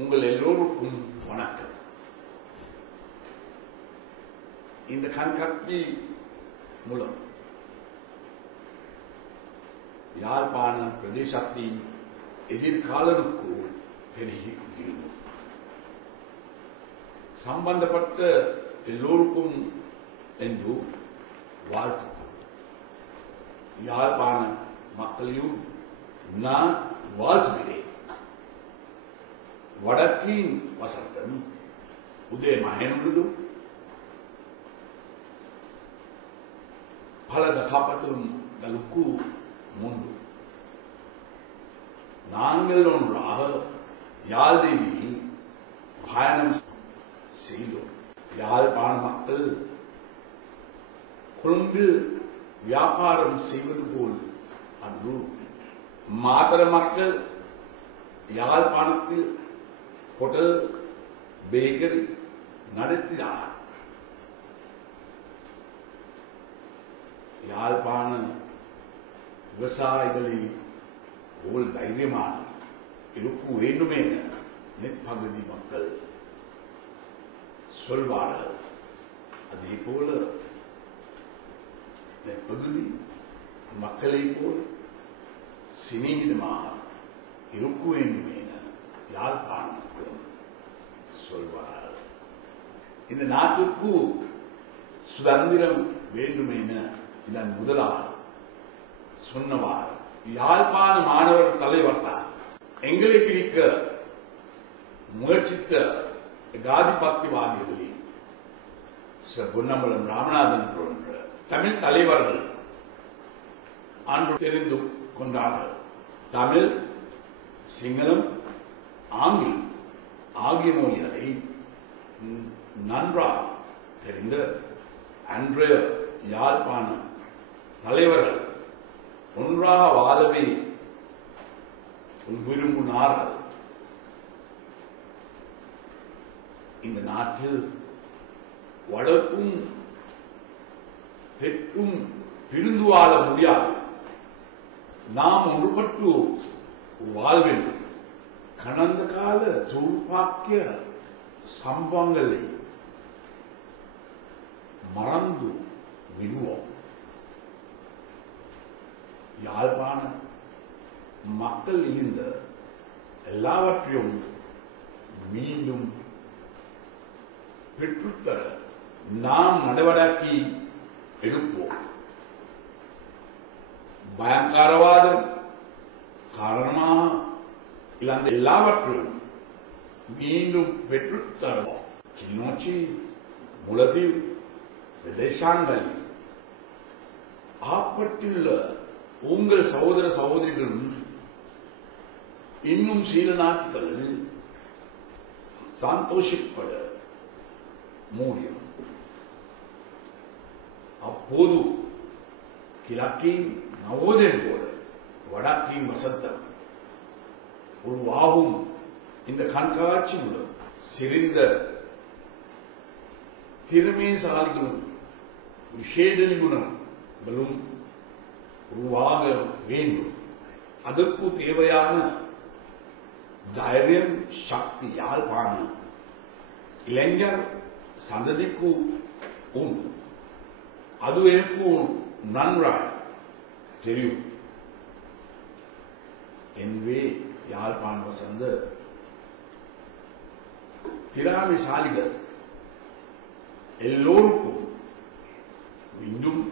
உங்கள் எல்லோருக்கும் வணக்கம். இந்த கண்காட்சி மூலம் யாழ்ப்பாண பிரதேசத்தின் எதிர்காலனுக்கு பெருகி கொண்டிருந்தோம். சம்பந்தப்பட்ட எல்லோருக்கும் என்று வாழ்த்துக்கள். யாழ்ப்பாண மக்களையும் நான் வாழ்த்துகிறேன். வடக்கின் வசந்தம் உதயமாகின்றது. பல தசாப்தங்களுக்கு முன்பு நாங்கள் ஒன்றாக யாழ்தேவியில் பயணம் செய்தோம். யாழ்ப்பாண மக்கள் கொழும்பில் வியாபாரம் செய்வது போல் அன்று மாதர மக்கள் யாழ்ப்பாணத்தில் ஹோட்டல் பேக்கரி நடத்தினார். யாழ்ப்பாண விவசாயிகளில் ஒரு தைரியமான இருக்க வேண்டுமே என நெற்பகுதி மக்கள் சொல்வார்கள். அதே போல நெற்பகுதி மக்களை போல் சிநேகிதமாக இருக்க வேண்டுமே என யாழ்ப்பாண மக்களும் சொல்வார்கள். இந்த நாட்டுக்கு சுதந்திரம் வேண்டும் என இதன் முதலாக சொன்னவாறு யாழ்ப்பாண மாணவர் தலைவர் தான் எங்களை பிரிக்க முயற்சித்த ஏகாதிபத்தியவாதிகளில் பொன்னம்பலம் ராமநாதன் போன்ற தமிழ் தலைவர்கள் அன்று தெரிந்து கொண்டார்கள். தமிழ், சிங்களம், ஆங்கிலம் ஆகிய மொழிகளை நன்றாக தெரிந்த அன்றைய யாழ்ப்பாண தலைவர்கள் ஒன்றாக வாழவே விரும்பினார்கள். இந்த நாட்டில் வடக்கும் தெற்கும் பிரிந்து வாழ முடியாது. நாம் ஒன்றுபட்டு வாழ வேண்டும். கடந்த கால துர்ப்பாக்கிய சம்பவங்களை மறந்து விடுவோம். யாழ்ப்பாண மக்கள் இருந்த எல்லாவற்றையும் மீண்டும் பெற்றுத்தர நாம் நடவடிக்கை எடுப்போம். பயங்கரவாதம் காரணமாக இழந்த எல்லாவற்றையும் மீண்டும் பெற்றுத்தருவோம். கிளிநொச்சி, முல்லைத்தீவு பிரதேசங்கள் ஆப்பட்டுள்ள உங்கள் சகோதர சகோதரிகளும் இன்னும் சில நாட்களில் சந்தோஷப்பட முடியும். அப்போது கிழக்கின் நவோதயம் போல வடக்கின் வசந்தம் உருவாகும். இந்த கண்காட்சி மூலம் சிறந்த திறமைசாலிகளும் விசேட நிபுணர்களும் உருவாக வேண்டும். அதற்கு தேவையான தைரியம், சக்தி யாழ்ப்பாண இளைஞர் சந்ததிக்கு உண்டு. அது எனக்கு நன்றாக தெரியும். எனவே யாழ்ப்பாண வசந்த திறமைசாலிகள் எல்லோருக்கும் மீண்டும்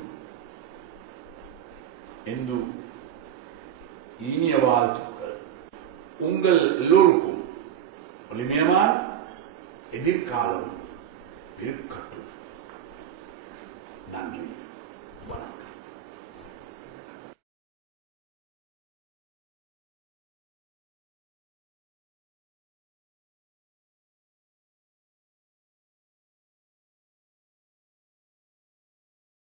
ಎಂದು இனிய வாழ்த்துக்கள். உங்கள் எல்லோருக்கும் வலிமையான எதிர்காலம் இருக்கட்டும். நன்றி, வணக்கம்.